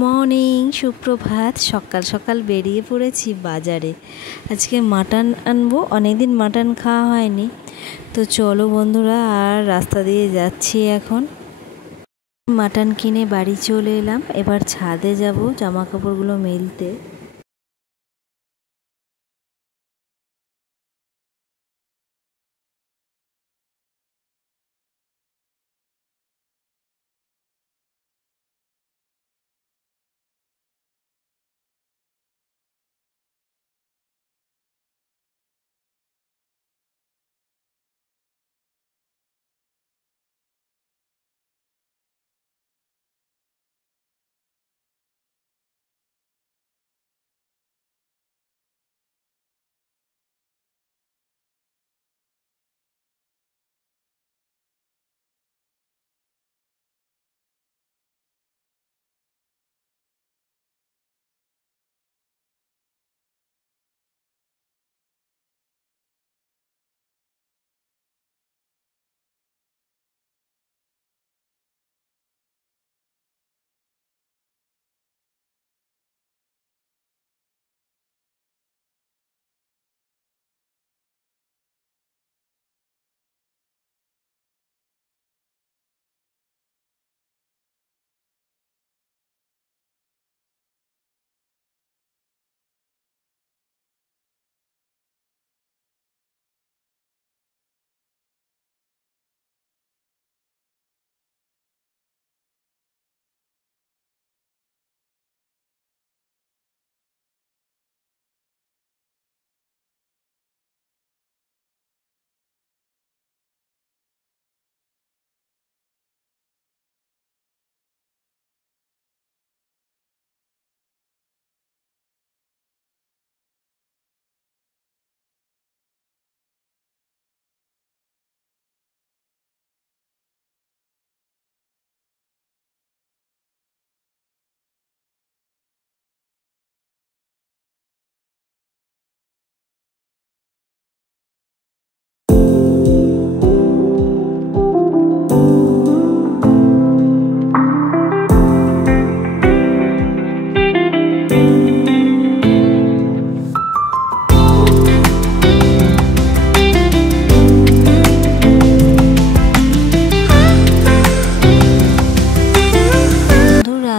Morning, সুপ্রভাত। সকাল সকাল বেরিয়ে পড়েছি বাজারে। আজকে মাটন আনবো, অনেকদিন মাটন খাওয়া হয়নি। তো চলো বন্ধুরা, আর রাস্তা দিয়ে যাচ্ছি এখন। মাটন কিনে বাড়ি চলে এলাম। এবার ছাদে যাব জামা কাপড়গুলো মেলতে।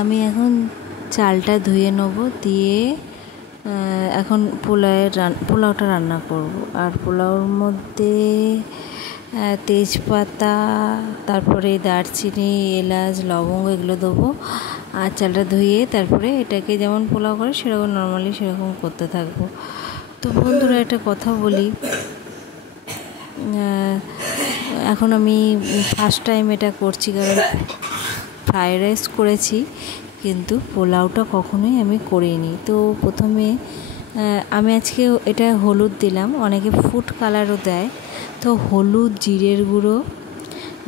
আমি এখন চালটা ধুয়ে নেব, দিয়ে এখন পোলাওটা রান্না করব। আর পোলাওর মধ্যে তেজপাতা, তারপরে দারচিনি, এলাচ, লবঙ্গ এগুলো দেবো। আর চালটা ধুয়ে তারপরে এটাকে যেমন পোলাও করে সেরকম নর্মালি সেরকম করতে থাকবো। তো বন্ধুরা, একটা কথা বলি, এখন আমি ফার্স্ট টাইম এটা করছি, কারণ ফ্রায়েড রাইস করেছি কিন্তু পোলাওটা কখনোই আমি করিনি। তো প্রথমে আমি আজকে এটা হলুদ দিলাম, অনেকে ফুড কালারও দেয়। তো হলুদ, জিরের গুঁড়ো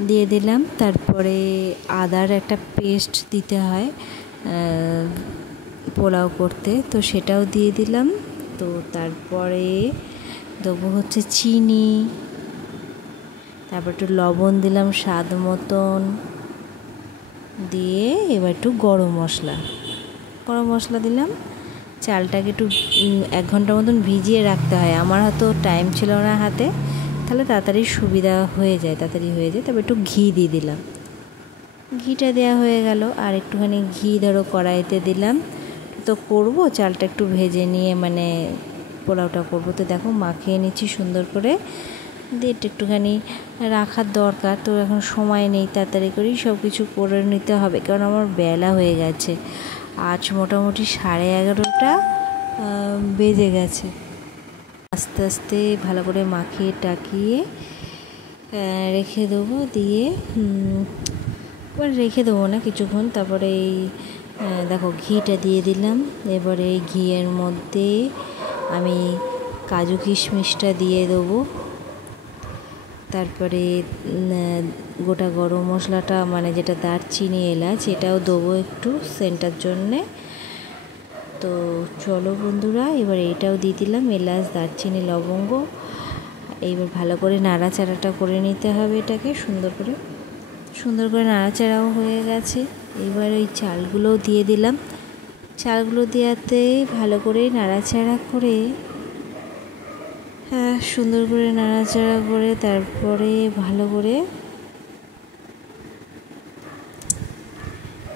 দিয়ে দিলাম। তারপরে আদার একটা পেস্ট দিতে হয় পোলাও করতে, তো সেটাও দিয়ে দিলাম। তো তারপরে দেবো হচ্ছে চিনি, তারপর একটু লবণ দিলাম স্বাদ মতন, দিয়ে এবার একটু গরম মশলা দিলাম। চালটাকে একটু 1 ঘন্টার মতন ভিজিয়ে রাখতে হয়। আমার হয়তো টাইম ছিল না হাতে, তাহলে তাড়াতাড়ি হয়ে যায়। তারপর একটু ঘি দিয়ে দিলাম। ঘিটা দেওয়া হয়ে গেল, আর একটুখানি ঘি ধরো কড়াইতে দিলাম। তো করব চালটা একটু ভেজে নিয়ে, মানে পোলাওটা করব। তো দেখো মাখিয়ে নিচ্ছি সুন্দর করে, দিয়ে একটুখানি রাখার দরকার। তো এখন সময় নেই, তাড়াতাড়ি করেই সব কিছু করে নিতে হবে, কারণ আমার বেলা হয়ে গেছে। আজ মোটামুটি 11:30 বেজে গেছে। আস্তে আস্তে ভালো করে মাখিয়ে টাকিয়ে রেখে দেবো, দিয়ে এবার রেখে দেবো না কিছুক্ষণ। তারপরে এই দেখো ঘিটা দিয়ে দিলাম। এবারে এই ঘিয়ের মধ্যে আমি কাজু কিশমিশটা দিয়ে দেবো। তারপরে গোটা গরম মশলাটা, মানে যেটা দারচিনি, এলাচ, এটাও দেবো একটু সেন্টার জন্যে। তো চলো বন্ধুরা, এবার এটাও দিয়ে দিলাম, এলাচ, দারচিনি, লবঙ্গ। এইবার ভালো করে নাড়াচাড়াটা করে নিতে হবে এটাকে সুন্দর করে নাড়াচাড়াও হয়ে গেছে। এবার ওই চালগুলোও দিয়ে দিলাম। চালগুলো দেওয়াতে ভালো করে নাড়াচাড়া করে, হ্যাঁ সুন্দর করে নাড়াচাড়া করে তারপরে ভালো করে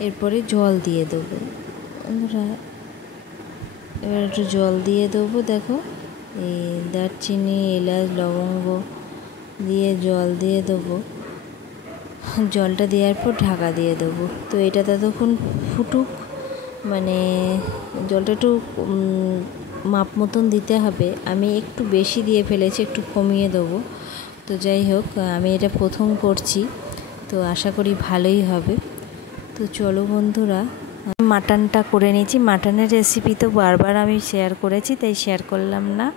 এরপরে জল দিয়ে দেবো বন্ধুরা। এবার একটু জল দিয়ে দেবো। দেখো এই দারচিনি, এলাচ, লবঙ্গ দিয়ে জল দিয়ে দেবো। জলটা দেওয়ার পর ঢাকা দিয়ে দেবো। তো এটা ততক্ষণ ফুটুক, মানে জলটা একটু মাপ মতন দিতে হবে। আমি একটু বেশি দিয়ে ফেলেছি, একটু কমিয়ে দেবো। তো যাই হোক, আমি এটা প্রথম করছি, তো আশা করি ভালোই হবে। তো চলো বন্ধুরা, মাটনটা করে নিয়েছি। মাটনের রেসিপি তো বারবার আমি শেয়ার করেছি, তাই শেয়ার করলাম না।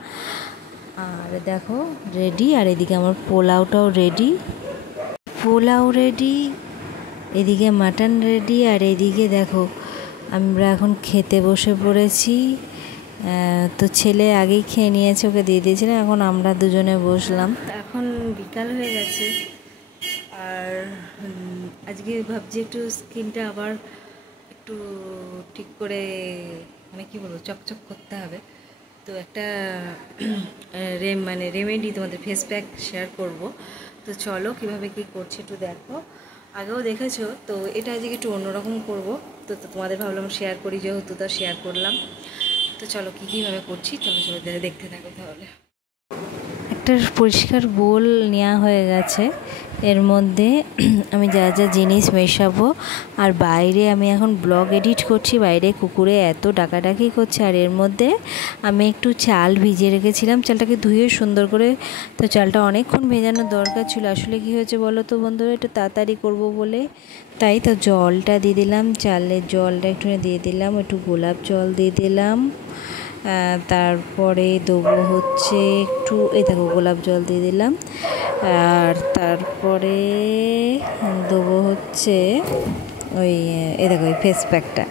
আর দেখো রেডি, আর এদিকে আমার পোলাওটাও রেডি। পোলাও রেডি, এদিকে মাটন রেডি, আর এদিকে দেখো আমরা এখন খেতে বসে পড়েছি। তো ছেলে আগেই খেয়ে নিয়েছে, ওকে দিয়ে দিয়েছিলাম। এখন আমরা দুজনে বসলাম। এখন বিকাল হয়ে গেছে, আর আজকে ভাবছি একটু স্কিনটা আবার একটু ঠিক করে, মানে কী বলবো, চকচক করতে হবে। তো একটা রেমেডি তোমাদের ফেস প্যাক শেয়ার করব। তো চলো কীভাবে কী করছি একটু দেখো। আগেও দেখেছো, তো এটা আজকে একটু অন্যরকম করব। তো তোমাদের ভাবলাম শেয়ার করি, যেহেতু তো শেয়ার করলাম। তো চলো কীভাবে করছি, চলো দেখতে থাকো তাহলে। একটা পরিষ্কার বোল নেওয়া হয়ে গেছে, এর মধ্যে আমি যা যা জিনিস মেশাবো। আর বাইরে আমি এখন ব্লগ এডিট করছি, বাইরে কুকুরে এত ডাকাডাকি করছে। আর এর মধ্যে আমি একটু চাল ভিজিয়ে রেখেছিলাম, চালটাকে ধুয়ে সুন্দর করে। তো চালটা অনেকক্ষণ ভেজানোর দরকার ছিল। আসলে কি হয়েছে বলো তো বন্ধুরা, একটু তাড়াতাড়ি করবো বলে, তাই তো জলটা দিয়ে দিলাম, চালের জলটা একটু দিয়ে দিলাম, একটু গোলাপ জল দিয়ে দিলাম। তারপরে দেবো হচ্ছে একটু, এই দেখো গোলাপ জল দিয়ে দিলাম। আর তারপরে দেবো হচ্ছে ওই, এই দেখো এই ফেস প্যাকটা,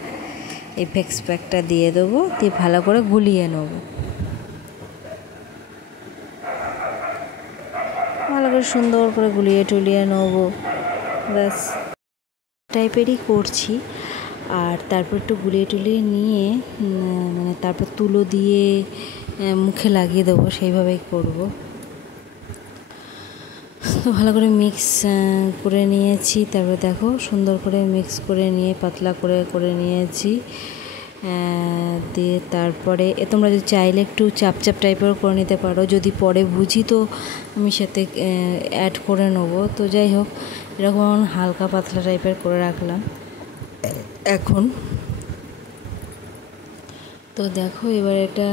এই ফেস প্যাকটা দিয়ে দেবো, দিয়ে ভালো করে গুলিয়ে নেবো। ভালো করে সুন্দর করে গুলিয়ে টুলিয়ে নেবো, ব্যাস টাইপেরই করছি। আর তারপর একটু গুলিয়ে টুলিয়ে নিয়ে, মানে তারপর তুলো দিয়ে মুখে লাগিয়ে দেবো, সেইভাবেই করব। তো ভালো করে মিক্স করে নিয়েছি। তারপরে দেখো সুন্দর করে মিক্স করে নিয়ে পাতলা করে করে নিয়েছি। দিয়ে তারপরে তোমরা যদি চাইলে একটু চাপচাপ টাইপেরও করে নিতে পারো, যদি পরে বুঝি তো আমি সাথে অ্যাড করে নেবো। তো যাই হোক, এরকম হালকা পাতলা টাইপের করে রাখলাম এখন। তো দেখো এবার এটা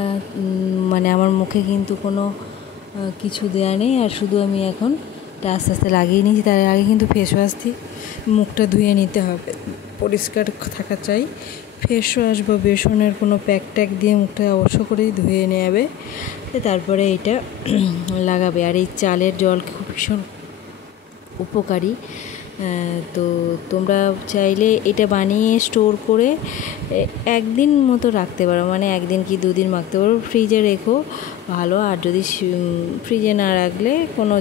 মানে আমার মুখে কিন্তু কোনো কিছু দেওয়া নেই, আর শুধু আমি এখন এটা আস্তে আস্তে লাগিয়ে নিয়েছি। তার আগে কিন্তু ফেস ওয়াশ দিয়ে মুখটা ধুয়ে নিতে হবে, পরিষ্কার থাকা চাই। ফেস ওয়াশ বা বেসনের কোনো প্যাক ট্যাক দিয়ে মুখটা অবশ্য করেই ধুয়ে নেবে, তারপরে এটা লাগাবে। আর এই চালের জল খুব ভীষণ উপকারী। তো তোমরা চাইলে এটা বানিয়ে স্টোর করে একদিন মতো রাখতে পারো, মানে একদিন কি দুদিন রাখতে পারো, ফ্রিজে রেখো ভালো। আর যদি ফ্রিজে না রাখলে কোনো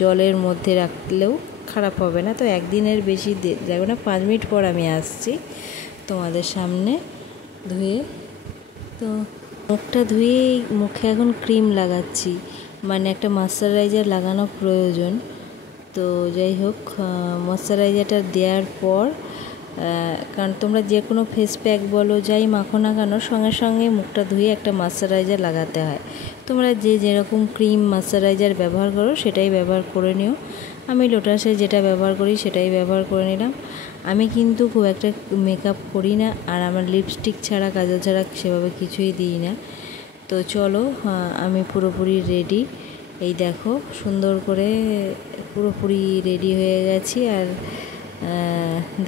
জলের মধ্যে রাখলেও খারাপ হবে না। তো একদিনের বেশি লাগবে না। 5 মিনিট পর আমি আসছি তোমাদের সামনে ধুয়ে। তো মুখটা ধুয়ে মুখে এখন ক্রিম লাগাচ্ছি, মানে একটা ময়শ্চারাইজার লাগানো প্রয়োজন। তো যাই হোক, ময়শ্চারাইজারটা দেওয়ার পর, কারণ তোমরা যে কোনো ফেস প্যাক বলো যাই মাখো না কেন, সঙ্গে সঙ্গে মুখটা ধুয়ে একটা ময়শ্চারাইজার লাগাতে হয়। তোমরা যে যেরকম ক্রিম ময়শ্চারাইজার ব্যবহার করো সেটাই ব্যবহার করে নিও। আমি লোটাসে যেটা ব্যবহার করি সেটাই ব্যবহার করে নিলাম। আমি কিন্তু খুব একটা মেকআপ করি না, আর আমার লিপস্টিক ছাড়া, কাজল ছাড়া সেভাবে কিছুই দিই না। তো চলো, আমি পুরোপুরি রেডি। এই দেখো সুন্দর করে পুরোপুরি রেডি হয়ে গেছি। আর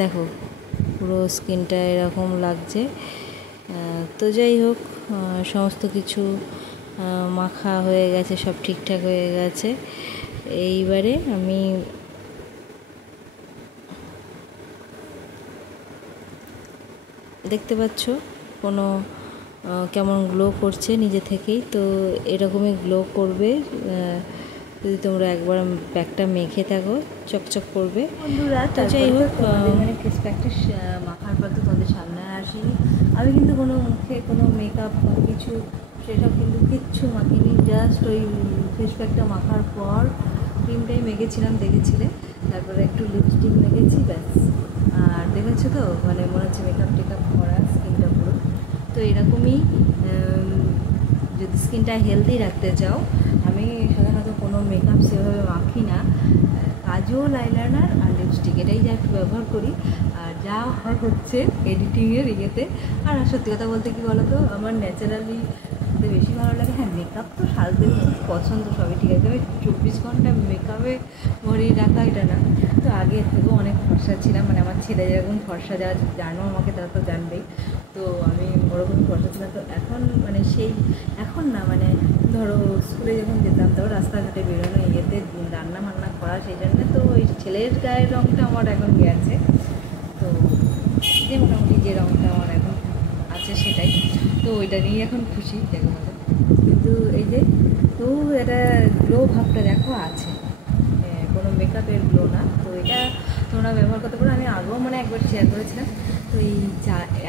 দেখো পুরো স্কিনটা এরকম লাগছে। তো যাই হোক, সমস্ত কিছু মাখা হয়ে গেছে, সব ঠিকঠাক হয়ে গেছে। এইবারে আমি দেখতে পাচ্ছ কোনো কেমন গ্লো করছে নিজে থেকেই। তো এরকমই গ্লো করবে যদি তোমরা একবার প্যাকটা মেখে থাকো, চকচক করবে বন্ধুরা। তো যাই হোক, মানে ফেস প্যাকটা মাখার পর তো তোমাদের সামনে আসিনি, আমি কিন্তু কোনো মুখে কোনো মেকআপ বা কিছু সেসব কিন্তু কিচ্ছু মাখিনি, জাস্ট ওই ফেস প্যাকটা মাখার পর ক্রিমটাই মেখেছিলাম, দেখেছিলে, তারপরে একটু লিপস্টিক মেখেছি, ব্যাস। আর দেখেছো তো, মানে মনে হচ্ছে মেকআপ টেকআপ করা, স্কিনটা পুরো তো এরকমই। যদি স্কিনটা হেলদি রাখতে চাও, আমি সাধারণত কোনো মেকআপ সেভাবে মাখি না, কাজল, আইলাইনার আর লিপস্টিক এটাই যা একটু ব্যবহার করি। আর যা হয় হচ্ছে এডিটিংয়ের ইয়েতে। আর সত্যি কথা বলতে কি বলো তো, আমার ন্যাচারালি বেশি ভালো লাগে। হ্যাঁ, মেকআপ তো সাজতে পছন্দ, সবই ঠিক আছে, আমি 24 ঘন্টা মেকআপে ভরিয়ে রাখা এটা না। তো আগে থেকেও অনেক ফর্সা ছিলাম, মানে আমার ছেলে যেরকম ফর্সা, যা জানো আমাকে তারা তো জানবেই। তো আমি ওরকম ফর্সা ছিলাম। তো এখন মানে এখন না, মানে ধরো স্কুলে যখন যেতাম, তাও রাস্তাঘাটে বেরোনো, ইয়েতে রান্না বান্না করা, সেই জন্য তো ওই ছেলের গায়ের রঙটা আমার এখন গেছে। তো যে মোটামুটি যে রঙটা আমার এখন আছে সেটাই, তো ওইটা নিয়েই এখন খুশি দেখো বলে। কিন্তু এই যে তো এটা গ্লো ভাবটা দেখো আছে, কোনো মেকআপের গ্লো না। তো এটা তোমরা ব্যবহার করতে পারো। আমি আগেও মানে একবার শেয়ার করেছিলাম। তো এই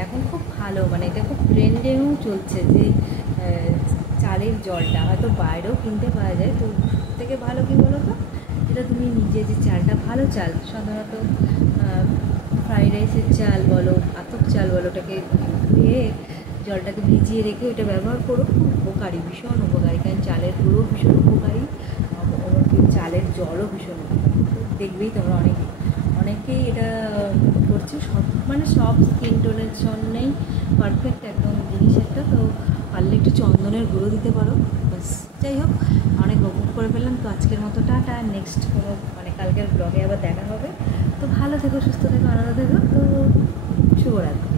এখন খুব ভালো, মানে এটা খুব ট্রেন্ডেও চলছে যে চালের জলটা হয়তো বাইরেও কিনতে পাওয়া যায়। তো থেকে ভালো কী বলো তো, এটা তুমি নিজে যে চালটা, ভালো চাল, সাধারণত ফ্রাইড রাইসের চাল বলো, আতপ চাল বলো, ওটাকে ধুয়ে জলটাকে ভিজিয়ে রেখে ওইটা ব্যবহার করো, খুব উপকারী, ভীষণ উপকারী। কারণ চালের গুঁড়ো ভীষণ উপকারী, এমনকি চালের জলও ভীষণ উপকারী। দেখবেই তোমরা অনেকেই এটা করছে, সব মানে সব স্কিন টোনের জন্যেই পারফেক্ট একদম জিনিস একটা। তো পারলে একটু চন্দনের গুঁড়ো দিতে পারো, ব্যাস। যাই হোক, অনেক উপভোগ করে ফেললাম। তো আজকের মতো টাটা, নেক্সট কোনো মানে কালকের ব্লগে আবার দেখা হবে। তো ভালো থেকো, সুস্থ থেকো, আনন্দ থেকো। তো শুভরাত্রি।